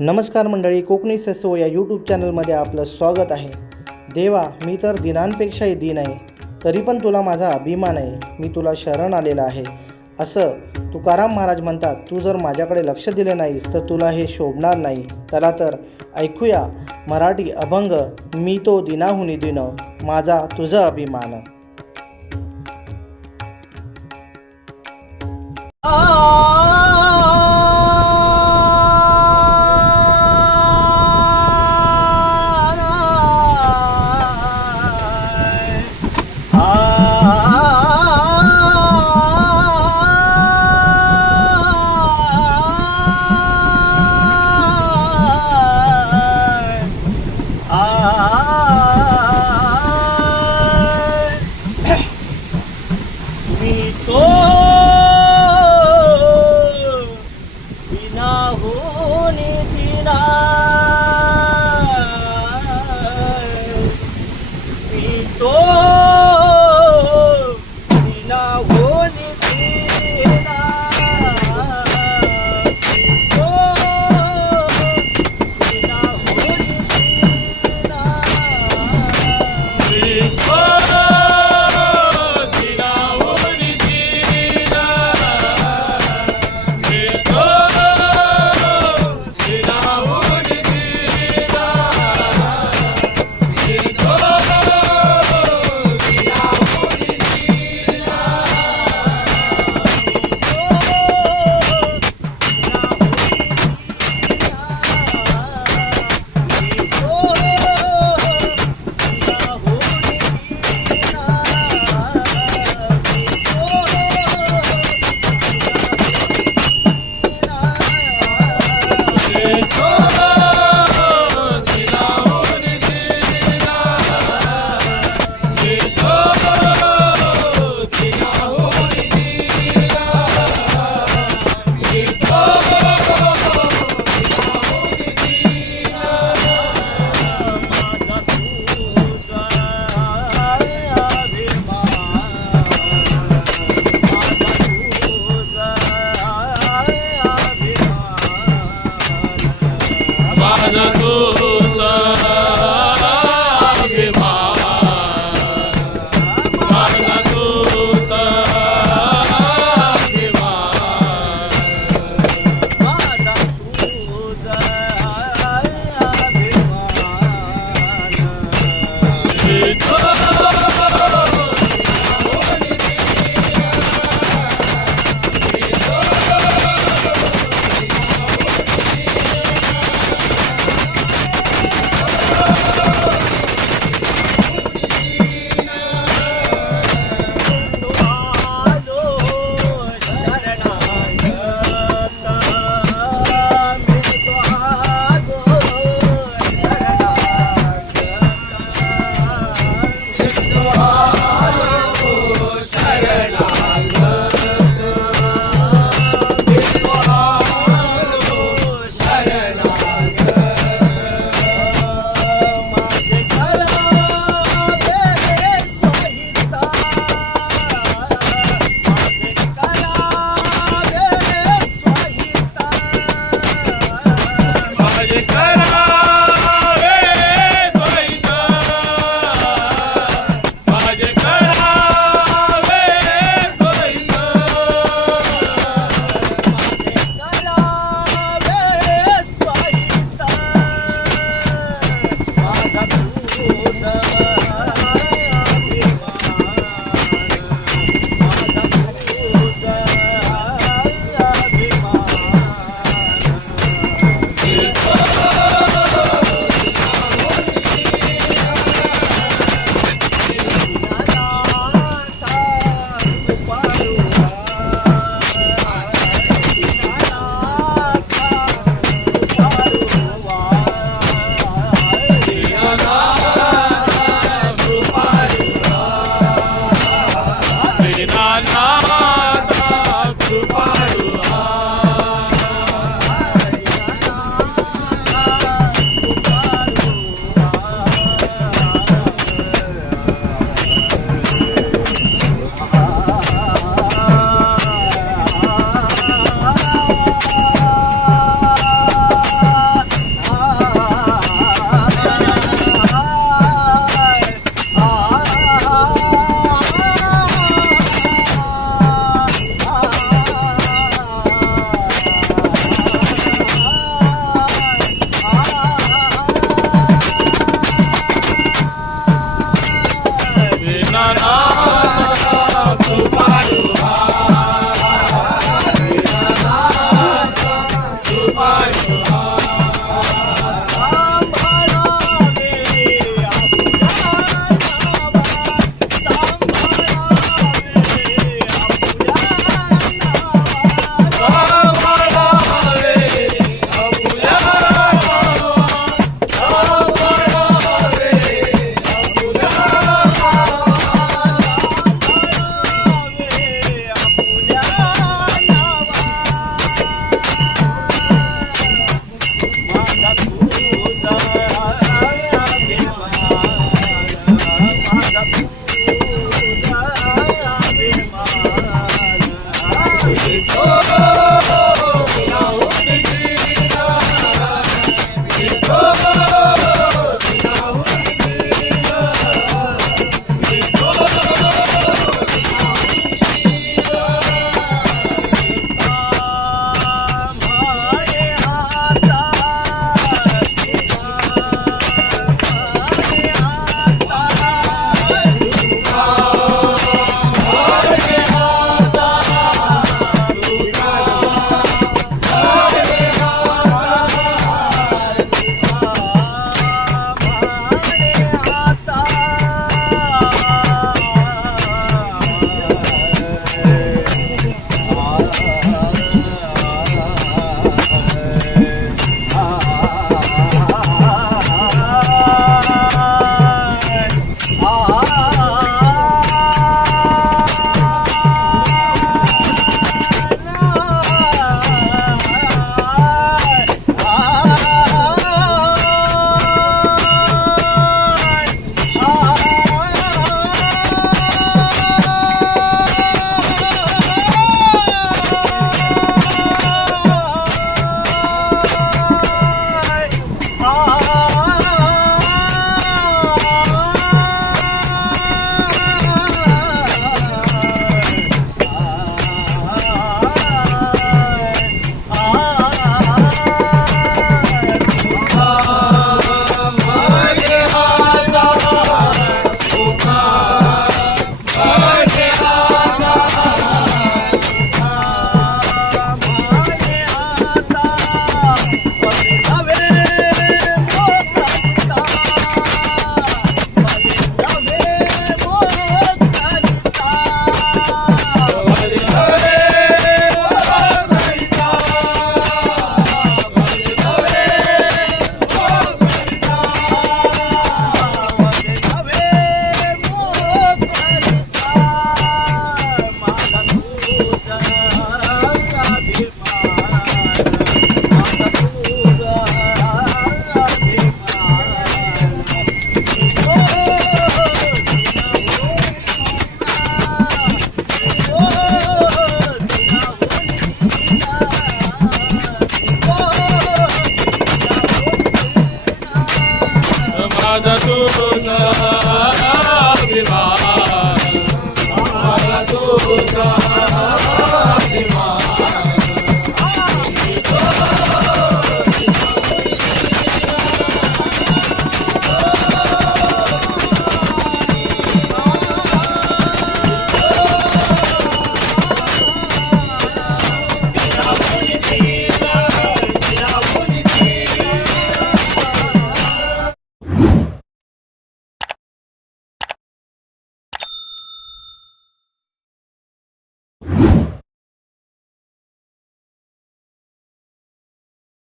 नमस्कार मंडळी कोकणी ससो या यूट्यूब चॅनलमध्ये आपलं स्वागत आहे. देवा मी तर दिनांपेक्षाही दिन आहे तरी पण तुला माझा अभिमान आहे. मी तुला शरण आलेला आहे. असं तुकाराम महाराज म्हणतात तू जर माझ्याकडे लक्ष दिले नाहीस तर तुला हे शोभणार नाही. चला तर ऐकूया मराठी अभंग मी तो दिनाहुनी दिन माझा तुझा अभिमान.